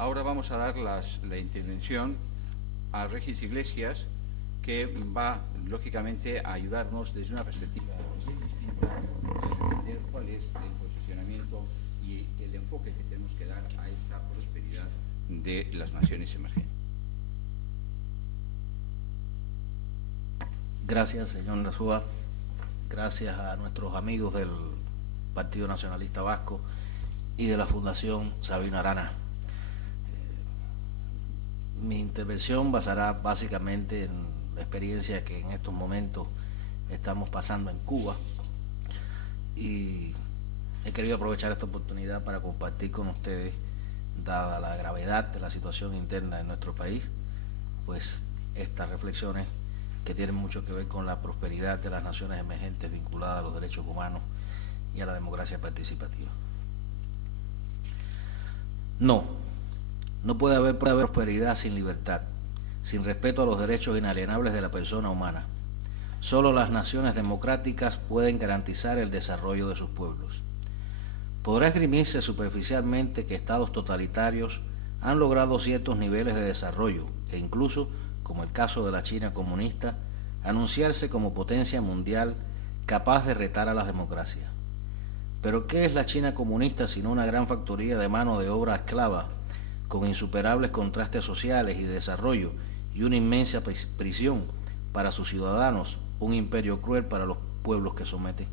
Ahora vamos a dar la intervención a Regis Iglesias, que va, lógicamente, a ayudarnos desde una perspectiva bien distinta a entender cuál es el posicionamiento y el enfoque que tenemos que dar a esta prosperidad de las naciones emergentes. Gracias, señor Nasúa. Gracias a nuestros amigos del Partido Nacionalista Vasco y de la Fundación Sabino Arana. Mi intervención basará básicamente en la experiencia que en estos momentos estamos pasando en Cuba, y he querido aprovechar esta oportunidad para compartir con ustedes, dada la gravedad de la situación interna en nuestro país, pues estas reflexiones que tienen mucho que ver con la prosperidad de las naciones emergentes vinculadas a los derechos humanos y a la democracia participativa. No puede haber prosperidad sin libertad, sin respeto a los derechos inalienables de la persona humana. Solo las naciones democráticas pueden garantizar el desarrollo de sus pueblos. Podrá esgrimirse superficialmente que estados totalitarios han logrado ciertos niveles de desarrollo e incluso, como el caso de la China comunista, anunciarse como potencia mundial capaz de retar a las democracias. Pero ¿qué es la China comunista sino una gran factoría de mano de obra esclava, con insuperables contrastes sociales y de desarrollo y una inmensa prisión para sus ciudadanos, un imperio cruel para los pueblos que somete?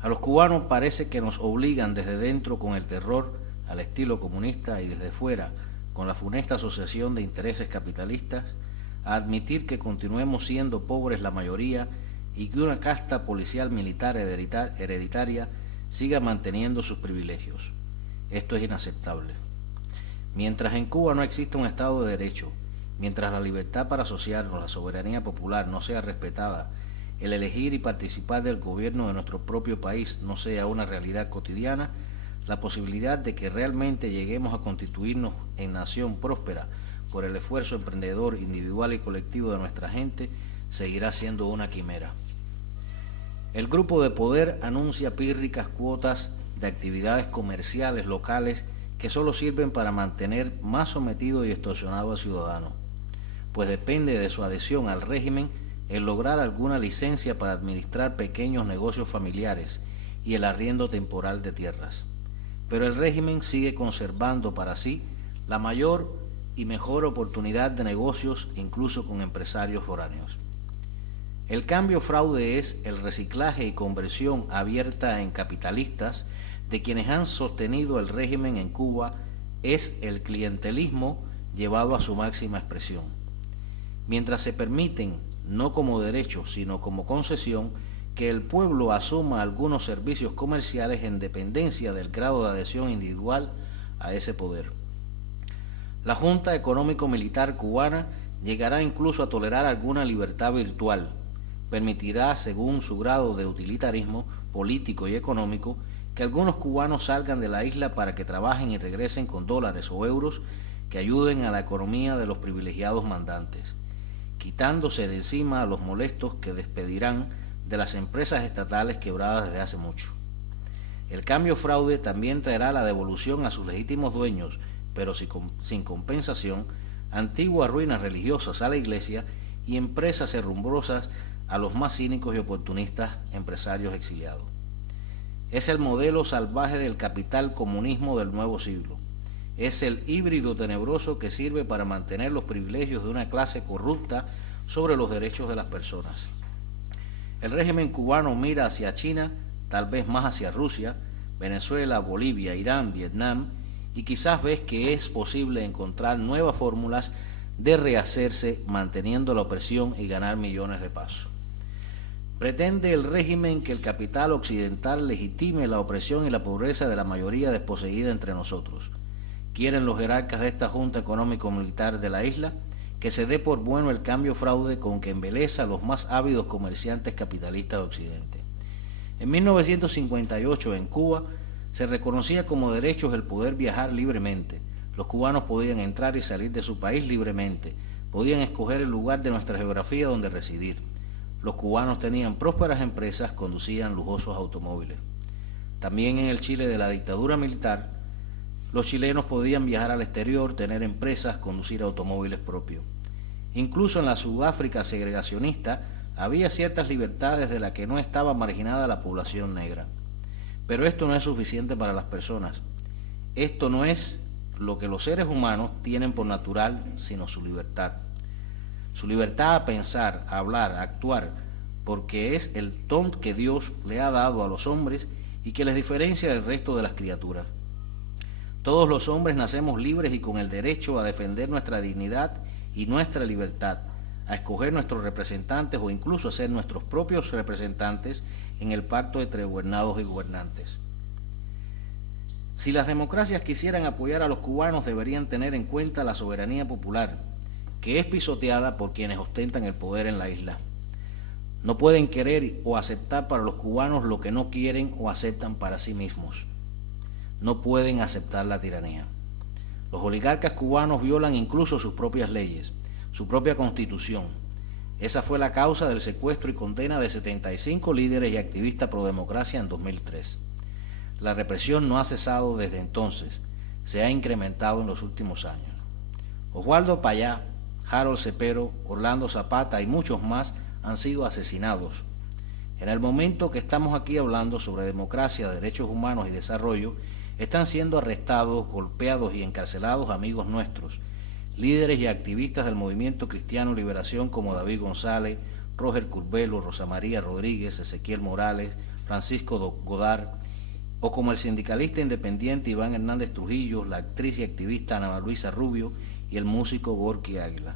A los cubanos parece que nos obligan desde dentro con el terror al estilo comunista y desde fuera con la funesta asociación de intereses capitalistas a admitir que continuemos siendo pobres la mayoría y que una casta policial militar hereditaria siga manteniendo sus privilegios. Esto es inaceptable. Mientras en Cuba no exista un Estado de Derecho, mientras la libertad para asociarnos, la soberanía popular no sea respetada, el elegir y participar del gobierno de nuestro propio país no sea una realidad cotidiana, la posibilidad de que realmente lleguemos a constituirnos en nación próspera por el esfuerzo emprendedor individual y colectivo de nuestra gente seguirá siendo una quimera. El grupo de poder anuncia pírricas cuotas de actividades comerciales locales que solo sirven para mantener más sometido y extorsionado al ciudadano, pues depende de su adhesión al régimen el lograr alguna licencia para administrar pequeños negocios familiares y el arriendo temporal de tierras. Pero el régimen sigue conservando para sí la mayor y mejor oportunidad de negocios, incluso con empresarios foráneos. El cambio fraude es el reciclaje y conversión abierta en capitalistas de quienes han sostenido el régimen en Cuba, es el clientelismo llevado a su máxima expresión. Mientras se permiten, no como derecho, sino como concesión, que el pueblo asuma algunos servicios comerciales en dependencia del grado de adhesión individual a ese poder. La Junta Económico-Militar cubana llegará incluso a tolerar alguna libertad virtual. Permitirá, según su grado de utilitarismo político y económico, que algunos cubanos salgan de la isla para que trabajen y regresen con dólares o euros que ayuden a la economía de los privilegiados mandantes, quitándose de encima a los molestos que despedirán de las empresas estatales quebradas desde hace mucho. El cambio fraude también traerá la devolución a sus legítimos dueños, pero sin compensación, antiguas ruinas religiosas a la iglesia y empresas herrumbrosas a los más cínicos y oportunistas empresarios exiliados. Es el modelo salvaje del capital comunismo del nuevo siglo, Es el híbrido tenebroso que sirve para mantener los privilegios de una clase corrupta sobre los derechos de las personas. El régimen cubano mira hacia China, tal vez más hacia Rusia, Venezuela, Bolivia, Irán, Vietnam, y quizás ves que es posible encontrar nuevas fórmulas de rehacerse manteniendo la opresión y ganar millones de paso. Pretende el régimen que el capital occidental legitime la opresión y la pobreza de la mayoría desposeída entre nosotros. Quieren los jerarcas de esta Junta Económico-Militar de la isla que se dé por bueno el cambio fraude con que embeleza a los más ávidos comerciantes capitalistas de Occidente. En 1958, en Cuba, se reconocía como derechos el poder viajar libremente. Los cubanos podían entrar y salir de su país libremente, podían escoger el lugar de nuestra geografía donde residir. Los cubanos tenían prósperas empresas, conducían lujosos automóviles. También en el Chile de la dictadura militar, los chilenos podían viajar al exterior, tener empresas, conducir automóviles propios. Incluso en la Sudáfrica segregacionista había ciertas libertades de las que no estaba marginada la población negra. Pero esto no es suficiente para las personas. Esto no es lo que los seres humanos tienen por natural, sino su libertad. Su libertad a pensar, a hablar, a actuar, porque es el don que Dios le ha dado a los hombres y que les diferencia del resto de las criaturas. Todos los hombres nacemos libres y con el derecho a defender nuestra dignidad y nuestra libertad, a escoger nuestros representantes o incluso a ser nuestros propios representantes en el pacto entre gobernados y gobernantes. Si las democracias quisieran apoyar a los cubanos, deberían tener en cuenta la soberanía popular, que es pisoteada por quienes ostentan el poder en la isla. No pueden querer o aceptar para los cubanos lo que no quieren o aceptan para sí mismos. No pueden aceptar la tiranía. Los oligarcas cubanos violan incluso sus propias leyes, su propia constitución. Esa fue la causa del secuestro y condena de 75 líderes y activistas pro democracia en 2003. La represión no ha cesado desde entonces, se ha incrementado en los últimos años. Oswaldo Payá, Harold Cepero, Orlando Zapata y muchos más han sido asesinados. En el momento que estamos aquí hablando sobre democracia, derechos humanos y desarrollo, están siendo arrestados, golpeados y encarcelados amigos nuestros, líderes y activistas del movimiento Cristiano Liberación como David González, Roger Curbelo, Rosa María Rodríguez, Ezequiel Morales, Francisco Godard, o como el sindicalista independiente Iván Hernández Trujillo, la actriz y activista Ana Luisa Rubio y el músico Gorky Águila.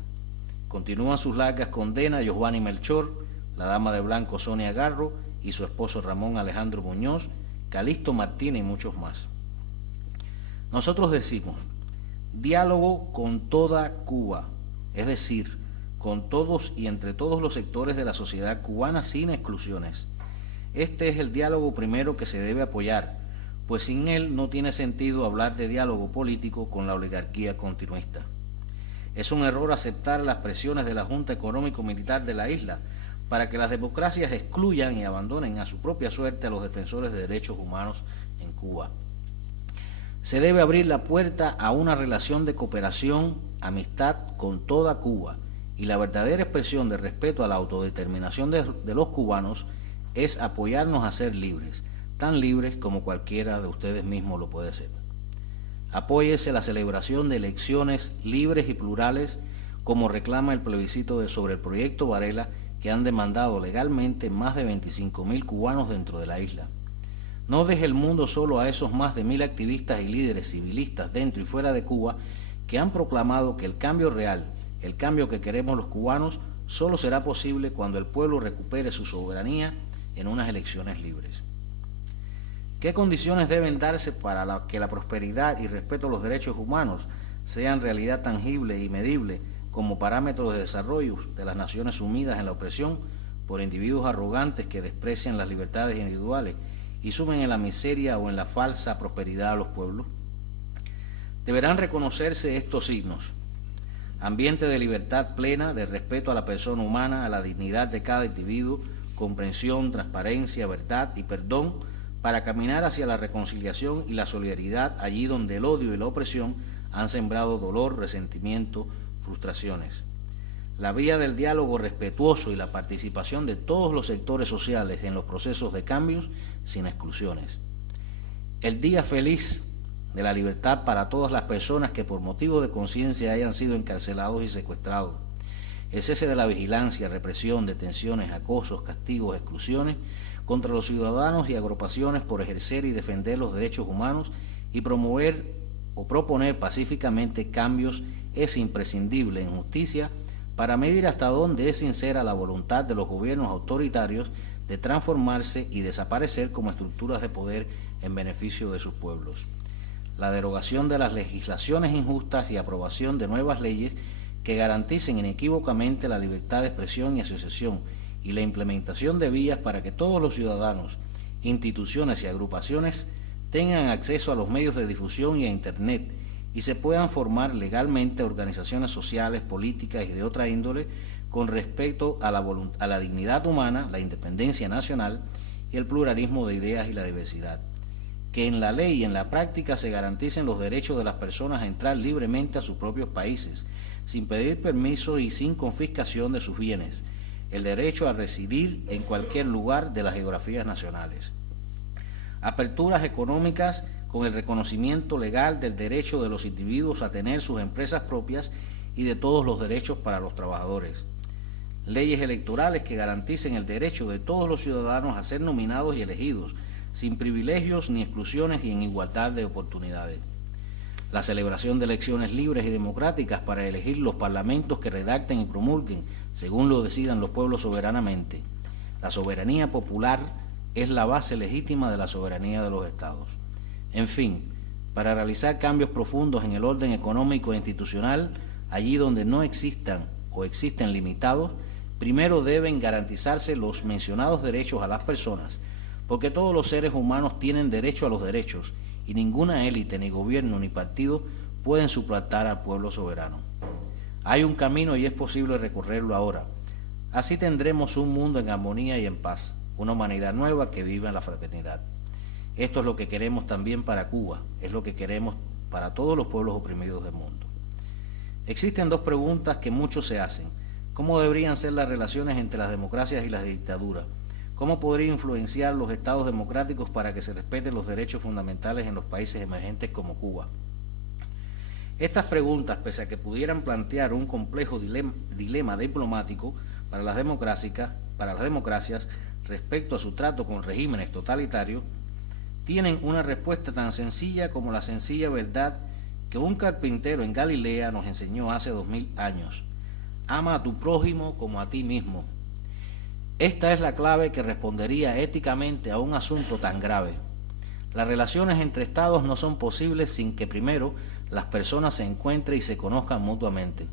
Continúan sus largas condenas Giovanni Melchor, la dama de blanco Sonia Garro y su esposo Ramón Alejandro Muñoz, Calixto Martínez y muchos más. Nosotros decimos, diálogo con toda Cuba, es decir, con todos y entre todos los sectores de la sociedad cubana sin exclusiones. Este es el diálogo primero que se debe apoyar, pues sin él no tiene sentido hablar de diálogo político con la oligarquía continuista. Es un error aceptar las presiones de la Junta Económico-Militar de la isla para que las democracias excluyan y abandonen a su propia suerte a los defensores de derechos humanos en Cuba. Se debe abrir la puerta a una relación de cooperación, amistad con toda Cuba, y la verdadera expresión de respeto a la autodeterminación de los cubanos es apoyarnos a ser libres, tan libres como cualquiera de ustedes mismos lo puede ser. Apóyese la celebración de elecciones libres y plurales, como reclama el plebiscito sobre el proyecto Varela, que han demandado legalmente más de 25.000 cubanos dentro de la isla. No deje el mundo solo a esos más de 1.000 activistas y líderes civilistas dentro y fuera de Cuba que han proclamado que el cambio real, el cambio que queremos los cubanos, solo será posible cuando el pueblo recupere su soberanía en unas elecciones libres. ¿Qué condiciones deben darse para que la prosperidad y respeto a los derechos humanos sean realidad tangible y medible como parámetros de desarrollo de las Naciones sumidas en la opresión por individuos arrogantes que desprecian las libertades individuales y sumen en la miseria o en la falsa prosperidad a los pueblos? Deberán reconocerse estos signos: ambiente de libertad plena, de respeto a la persona humana, a la dignidad de cada individuo, comprensión, transparencia, verdad y perdón para caminar hacia la reconciliación y la solidaridad allí donde el odio y la opresión han sembrado dolor, resentimiento, frustraciones. La vía del diálogo respetuoso y la participación de todos los sectores sociales en los procesos de cambios sin exclusiones. El día feliz de la libertad para todas las personas que por motivo de conciencia hayan sido encarcelados y secuestrados, el cese de la vigilancia, represión, detenciones, acosos, castigos, exclusiones contra los ciudadanos y agrupaciones por ejercer y defender los derechos humanos y promover o proponer pacíficamente cambios es imprescindible en justicia para medir hasta dónde es sincera la voluntad de los gobiernos autoritarios de transformarse y desaparecer como estructuras de poder en beneficio de sus pueblos. La derogación de las legislaciones injustas y aprobación de nuevas leyes que garanticen inequívocamente la libertad de expresión y asociación y la implementación de vías para que todos los ciudadanos, instituciones y agrupaciones tengan acceso a los medios de difusión y a Internet y se puedan formar legalmente organizaciones sociales, políticas y de otra índole con respecto a la dignidad humana, la independencia nacional y el pluralismo de ideas y la diversidad. Que en la ley y en la práctica se garanticen los derechos de las personas a entrar libremente a sus propios países, sin pedir permiso y sin confiscación de sus bienes, el derecho a residir en cualquier lugar de las geografías nacionales. Aperturas económicas con el reconocimiento legal del derecho de los individuos a tener sus empresas propias y de todos los derechos para los trabajadores. Leyes electorales que garanticen el derecho de todos los ciudadanos a ser nominados y elegidos, sin privilegios ni exclusiones y en igualdad de oportunidades. La celebración de elecciones libres y democráticas para elegir los parlamentos que redacten y promulguen, según lo decidan los pueblos soberanamente. La soberanía popular es la base legítima de la soberanía de los estados. En fin, para realizar cambios profundos en el orden económico e institucional, allí donde no existan o existen limitados, primero deben garantizarse los mencionados derechos a las personas, porque todos los seres humanos tienen derecho a los derechos y ninguna élite, ni gobierno, ni partido pueden suplantar al pueblo soberano. Hay un camino y es posible recorrerlo ahora. Así tendremos un mundo en armonía y en paz, una humanidad nueva que viva en la fraternidad. Esto es lo que queremos también para Cuba, es lo que queremos para todos los pueblos oprimidos del mundo. Existen dos preguntas que muchos se hacen. ¿Cómo deberían ser las relaciones entre las democracias y las dictaduras? ¿Cómo podría influenciar los estados democráticos para que se respeten los derechos fundamentales en los países emergentes como Cuba? Estas preguntas, pese a que pudieran plantear un complejo dilema diplomático para las democracias respecto a su trato con regímenes totalitarios, tienen una respuesta tan sencilla como la sencilla verdad que un carpintero en Galilea nos enseñó hace 2000 años. Ama a tu prójimo como a ti mismo. Esta es la clave que respondería éticamente a un asunto tan grave. Las relaciones entre estados no son posibles sin que primero las personas se encuentren y se conozcan mutuamente,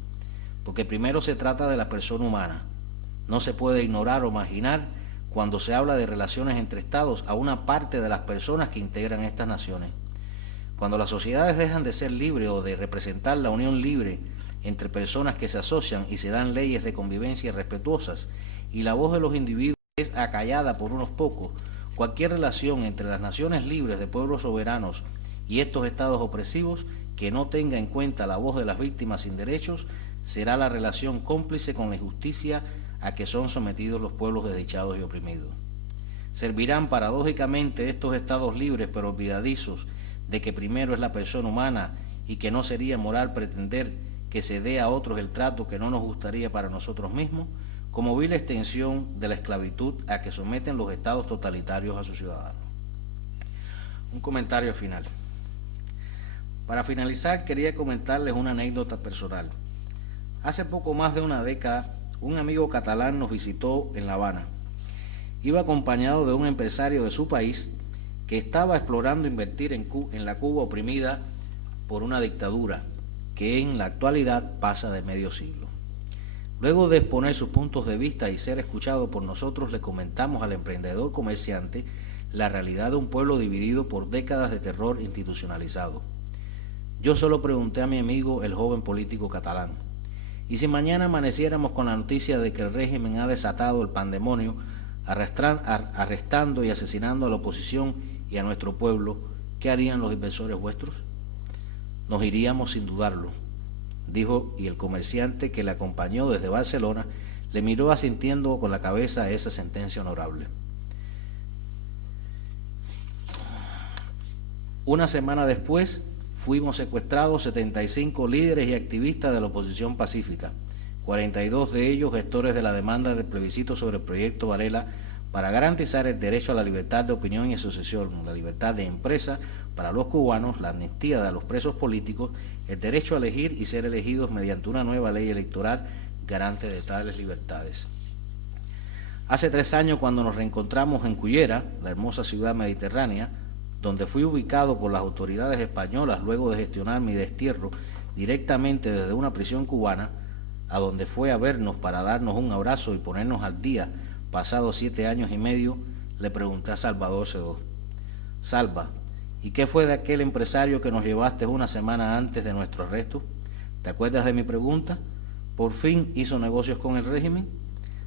porque primero se trata de la persona humana. No se puede ignorar o marginar cuando se habla de relaciones entre estados a una parte de las personas que integran estas naciones. Cuando las sociedades dejan de ser libres o de representar la unión libre entre personas que se asocian y se dan leyes de convivencia respetuosas y la voz de los individuos es acallada por unos pocos, cualquier relación entre las naciones libres de pueblos soberanos y estos estados opresivos que no tenga en cuenta la voz de las víctimas sin derechos será la relación cómplice con la injusticia a que son sometidos los pueblos desdichados y oprimidos. Servirán paradójicamente estos estados libres pero olvidadizos de que primero es la persona humana y que no sería moral pretender que se dé a otros el trato que no nos gustaría para nosotros mismos, como vil extensión de la esclavitud a que someten los estados totalitarios a sus ciudadanos. Un comentario final. Para finalizar, quería comentarles una anécdota personal. Hace poco más de una década, un amigo catalán nos visitó en La Habana. Iba acompañado de un empresario de su país que estaba explorando invertir en la Cuba oprimida por una dictadura que en la actualidad pasa de medio siglo. Luego de exponer sus puntos de vista y ser escuchado por nosotros, le comentamos al emprendedor comerciante la realidad de un pueblo dividido por décadas de terror institucionalizado. Yo solo pregunté a mi amigo, el joven político catalán, ¿y si mañana amaneciéramos con la noticia de que el régimen ha desatado el pandemonio, arrestando y asesinando a la oposición y a nuestro pueblo, qué harían los inversores vuestros? Nos iríamos sin dudarlo, dijo, y el comerciante que le acompañó desde Barcelona le miró asintiendo con la cabeza a esa sentencia honorable. Una semana después, fuimos secuestrados 75 líderes y activistas de la oposición pacífica, 42 de ellos gestores de la demanda de plebiscito sobre el proyecto Varela para garantizar el derecho a la libertad de opinión y asociación, la libertad de empresa para los cubanos, la amnistía de los presos políticos, el derecho a elegir y ser elegidos mediante una nueva ley electoral garante de tales libertades. Hace 3 años, cuando nos reencontramos en Cullera, la hermosa ciudad mediterránea, donde fui ubicado por las autoridades españolas luego de gestionar mi destierro directamente desde una prisión cubana, a donde fue a vernos para darnos un abrazo y ponernos al día, pasados 7 años y medio, le pregunté a Salvador Sedó: Salva, ¿y qué fue de aquel empresario que nos llevaste una semana antes de nuestro arresto? ¿Te acuerdas de mi pregunta? ¿Por fin hizo negocios con el régimen?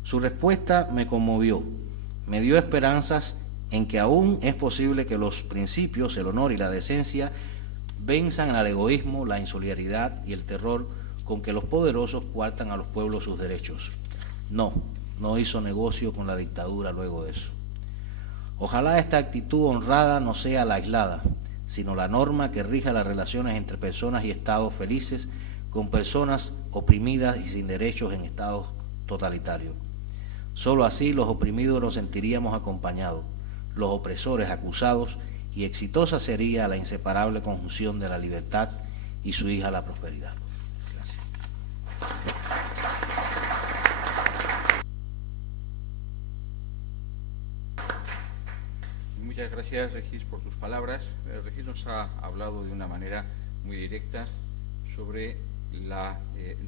Su respuesta me conmovió, me dio esperanzas en que aún es posible que los principios, el honor y la decencia venzan al egoísmo, la insolidaridad y el terror con que los poderosos coartan a los pueblos sus derechos. No hizo negocio con la dictadura luego de eso. Ojalá esta actitud honrada no sea la aislada, sino la norma que rija las relaciones entre personas y estados felices con personas oprimidas y sin derechos en estados totalitarios. Solo así los oprimidos nos sentiríamos acompañados, los opresores acusados, y exitosa sería la inseparable conjunción de la libertad y su hija la prosperidad. Gracias. Muchas gracias, Regis, por tus palabras. Regis nos ha hablado de una manera muy directa sobre la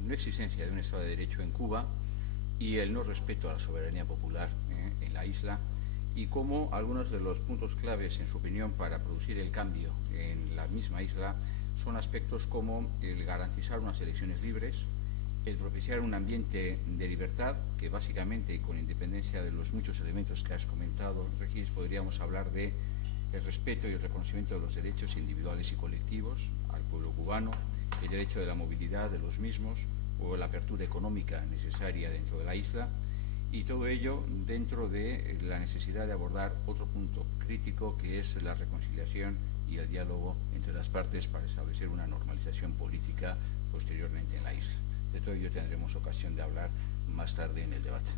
no existencia de un Estado de Derecho en Cuba y el no respeto a la soberanía popular en la isla, y cómo algunos de los puntos claves, en su opinión, para producir el cambio en la misma isla son aspectos como el garantizar unas elecciones libres, el propiciar un ambiente de libertad, que básicamente, y con independencia de los muchos elementos que has comentado, Regis, podríamos hablar de el respeto y el reconocimiento de los derechos individuales y colectivos al pueblo cubano, el derecho de la movilidad de los mismos o la apertura económica necesaria dentro de la isla, y todo ello dentro de la necesidad de abordar otro punto crítico, que es la reconciliación y el diálogo entre las partes para establecer una normalización política posteriormente en la isla. De todo ello tendremos ocasión de hablar más tarde en el debate.